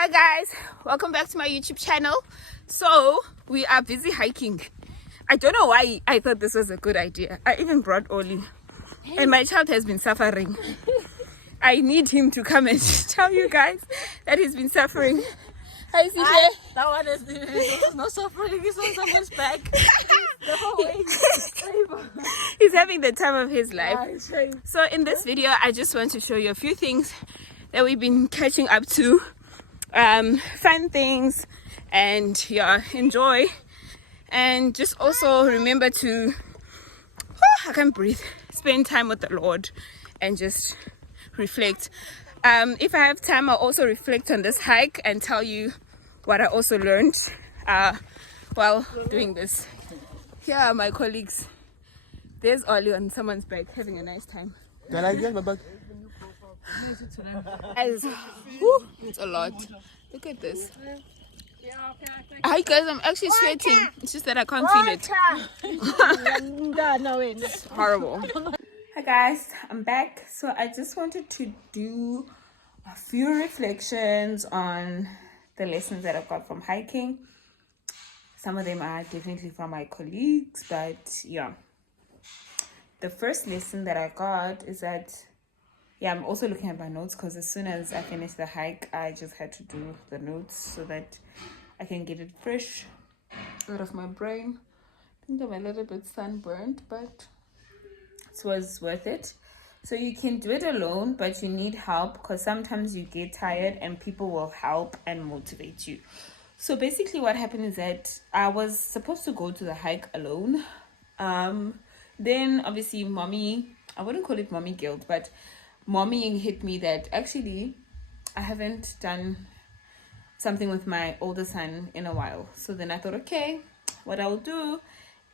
Hi guys, welcome back to my YouTube channel. So we are busy hiking. I don't know why I thought this was a good idea. I even brought Oli, and my child has been suffering. I need him to come and tell you guys that he's been suffering. Hi CJ. That one is not suffering. He's on someone's back. The whole way. He's having the time of his life. So in this video, I just want to show you a few things that we've been catching up to. Fun things, and yeah, enjoy, and just also remember to I can't breathe, spend time with the Lord and just reflect. If I have time, I'll also reflect on this hike and tell you what I also learned while doing this. Here are my colleagues. There's Ollie on someone's back having a nice time. Can I get my bag? It's a lot. Look at this. Hi guys, I'm actually sweating. It's just that I can't feel it. It's horrible. Hi guys, I'm back. So I just wanted to do a few reflections on the lessons that I've got from hiking. Some of them are definitely from my colleagues, but yeah. The first lesson that I got is that I'm also looking at my notes, because as soon as I finished the hike, I just had to do the notes so that I can get it fresh out of my brain. I think I'm a little bit sunburned, but it was worth it. So you can do it alone, but you need help, because sometimes you get tired and people will help and motivate you. So basically what happened is that I was supposed to go to the hike alone. Then obviously mommy, I wouldn't call it mommy guilt, but mommy hit me that actually I haven't done something with my older son in a while. So then I thought, okay, what I'll do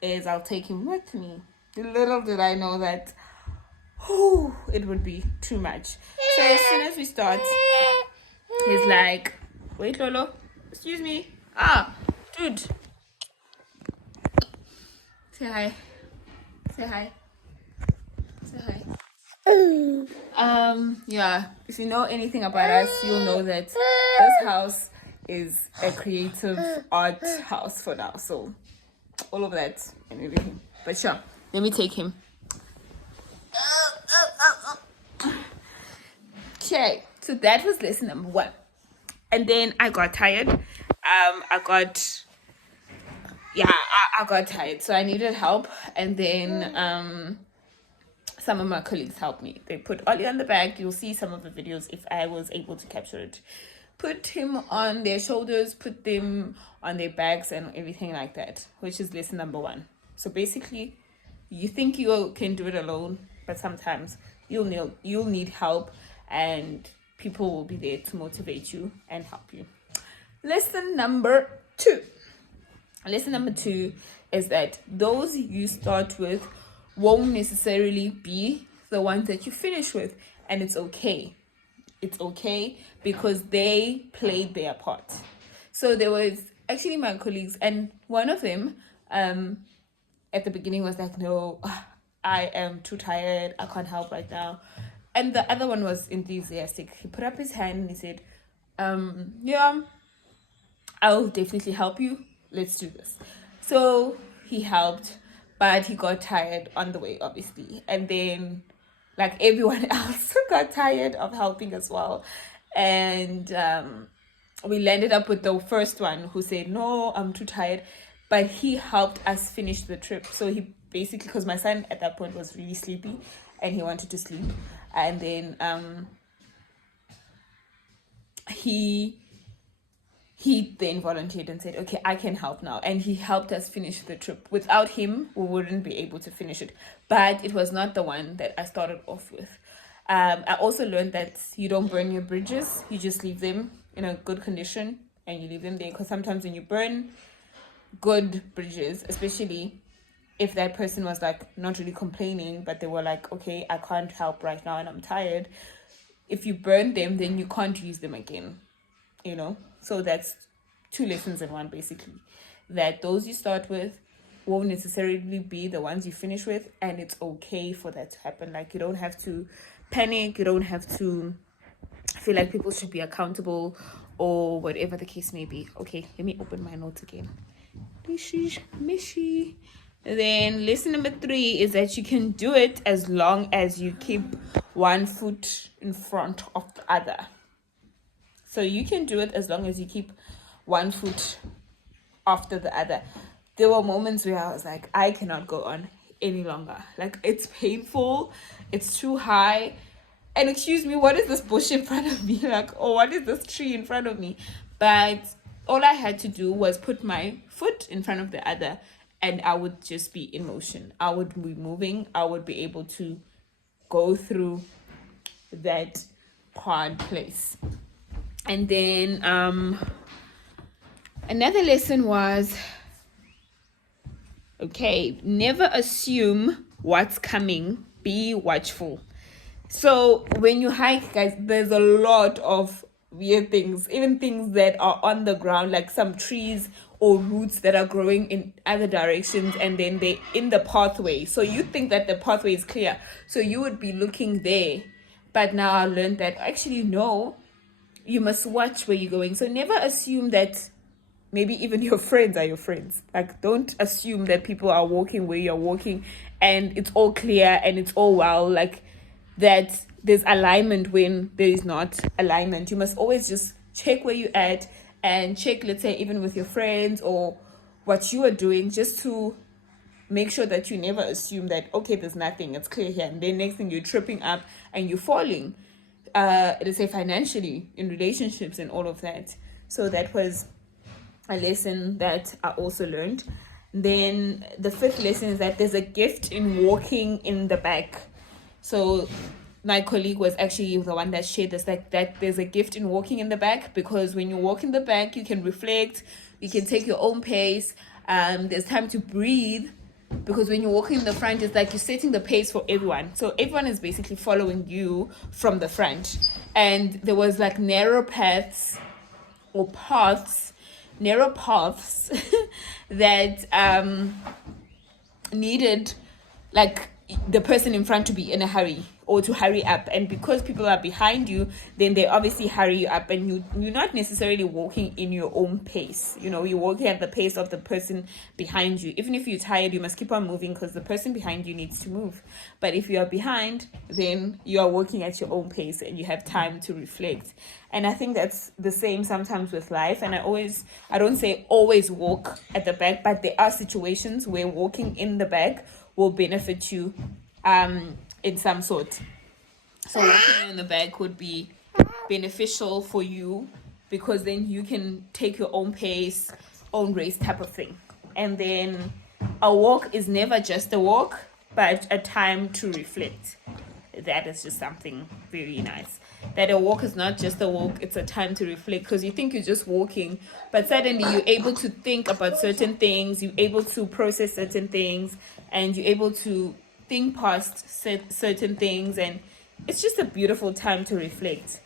is I'll take him with me. Little did I know that it would be too much. So as soon as we start, he's like, wait Lolo, excuse me. Dude, say hi. Say hi. Say hi. If you know anything about us, you'll know that this house is a creative art house for now. So all of that and everything. But sure, let me take him. Okay, so that was lesson number 1. And then I got tired. I got tired, so I needed help. And then some of my colleagues helped me. They put Ollie on the back. You'll see some of the videos if I was able to capture it. Put him on their shoulders, put them on their backs and everything like that, which is lesson number 1. So basically, you think you can do it alone, but sometimes you'll need help, and people will be there to motivate you and help you. Lesson number 2. Lesson number 2 is that those you start with won't necessarily be the ones that you finish with, and it's okay. It's okay, because they played their part. So there was actually my colleagues, and one of them at the beginning was like, no, I am too tired, I can't help right now. And the other one was enthusiastic. He put up his hand and he said, I'll definitely help you, let's do this. So he helped, but he got tired on the way, obviously. And then, like everyone else, got tired of helping as well. And we landed up with the first one who said, no, I'm too tired. But he helped us finish the trip. So he basically, because my son at that point was really sleepy and he wanted to sleep. And then he then volunteered and said, okay, I can help now. And he helped us finish the trip. Without him, we wouldn't be able to finish it. But it was not the one that I started off with. I also learned that you don't burn your bridges. You just leave them in a good condition and you leave them there. Because sometimes when you burn good bridges, especially if that person was like not really complaining, but they were like, okay, I can't help right now and I'm tired. If you burn them, then you can't use them again. So that's 2 lessons in one, basically. That those you start with won't necessarily be the ones you finish with, and it's okay for that to happen. Like, you don't have to panic, you don't have to feel like people should be accountable or whatever the case may be. Okay, let me open my notes again. Mishy. Then lesson number 3 is that you can do it as long as you keep one foot in front of the other. So you can do it as long as you keep one foot after the other. There were moments where I was like, I cannot go on any longer. Like, it's painful, it's too high. And excuse me, what is this bush in front of me? Like, or what is this tree in front of me? But all I had to do was put my foot in front of the other, and I would just be in motion. I would be moving. I would be able to go through that hard place. And then another lesson was, okay, never assume what's coming. Be watchful. So when you hike, guys, there's a lot of weird things, even things that are on the ground, like some trees or roots that are growing in other directions, and then they in the pathway. So you think that the pathway is clear, so you would be looking there. But now I learned that actually no, you must watch where you're going. So never assume that maybe even your friends are your friends. Like, don't assume that people are walking where you're walking and it's all clear and it's all well, like that there's alignment when there is not alignment. You must always just check where you're at and check, let's say, even with your friends or what you are doing, just to make sure that you never assume that, okay, there's nothing, it's clear here, and then next thing you're tripping up and you're falling, let's say financially, in relationships and all of that. So that was a lesson that I also learned. Then the 5th lesson is that there's a gift in walking in the back. So my colleague was actually the one that shared this, like that there's a gift in walking in the back, because when you walk in the back, you can reflect, you can take your own pace. There's time to breathe, because when you're walking in the front, it's like you're setting the pace for everyone. So everyone is basically following you from the front. And there was like narrow paths that needed like the person in front to be in a hurry or to hurry up, and because people are behind you, then they obviously hurry you up, and you're not necessarily walking in your own pace. You know, you're walking at the pace of the person behind you. Even if you're tired, you must keep on moving because the person behind you needs to move. But if you are behind, then you are walking at your own pace and you have time to reflect. And I think that's the same sometimes with life. And I don't say always walk at the back, but there are situations where walking in the back will benefit you in some sort. So walking in the back would be beneficial for you, because then you can take your own pace, own race type of thing. And then a walk is never just a walk, but a time to reflect. That is just something very nice. That a walk is not just a walk, it's a time to reflect, because you think you're just walking, but suddenly you're able to think about certain things, you're able to process certain things, and you're able to think past certain things, and it's just a beautiful time to reflect.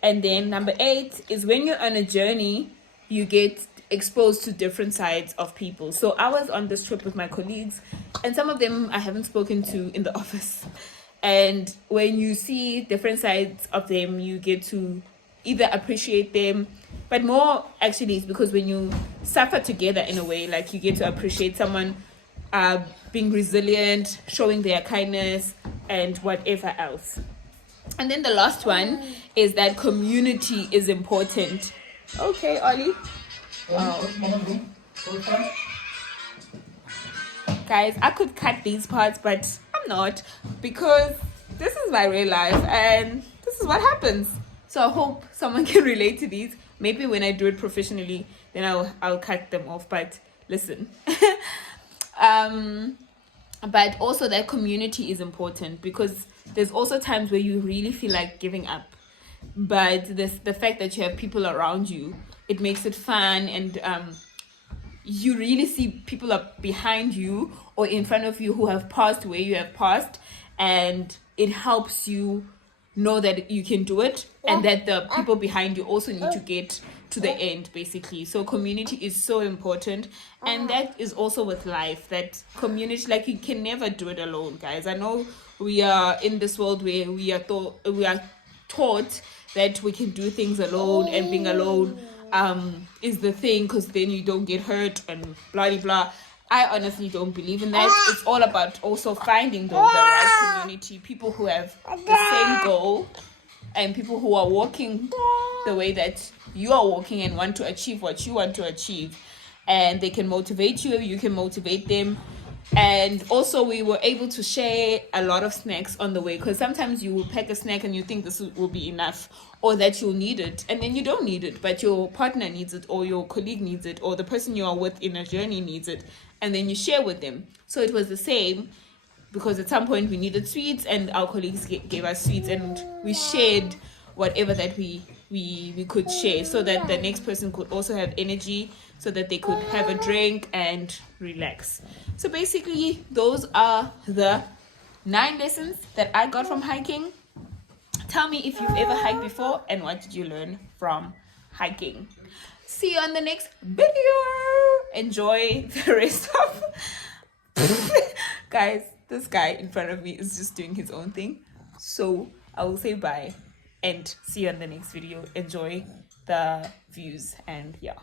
And then number 8 is when you're on a journey, you get exposed to different sides of people. So I was on this trip with my colleagues, and some of them I haven't spoken to in the office. And when you see different sides of them, you get to either appreciate them, but more actually it's because when you suffer together in a way, like you get to appreciate someone being resilient, showing their kindness, and whatever else. And then the last one is that community is important. Okay, Ollie. Wow. Guys, I could cut these parts, but I'm not, because this is my real life and this is what happens. So I hope someone can relate to these. Maybe when I do it professionally, then I'll cut them off. But listen. But also that community is important, because there's also times where you really feel like giving up, but the fact that you have people around you, it makes it fun, and you really see people up behind you or in front of you who have passed where you have passed, and it helps you know that you can do it, and that the people behind you also need to get to the end, basically. So community is so important, and that is also with life, that community, like, you can never do it alone, guys. I know we are in this world where we are taught that we can do things alone, and being alone is the thing, because then you don't get hurt and blah blah blah. I honestly don't believe in that. It's all about also finding the right community, people who have the same goal, and people who are walking the way that you are walking and want to achieve what you want to achieve, and they can motivate you, you can motivate them. And also we were able to share a lot of snacks on the way, because sometimes you will pack a snack and you think this will be enough, or that you'll need it, and then you don't need it, but your partner needs it, or your colleague needs it, or the person you are with in a journey needs it, and then you share with them. So it was the same, because at some point we needed sweets and our colleagues gave us sweets, and we shared whatever that we could share, so that the next person could also have energy, so that they could have a drink and relax. So basically those are the 9 lessons that I got from hiking. Tell me if you've ever hiked before, and what did you learn from hiking. See you on the next video. Enjoy the rest of guys, this guy in front of me is just doing his own thing, so I will say bye and see you on the next video. Enjoy the views, and yeah.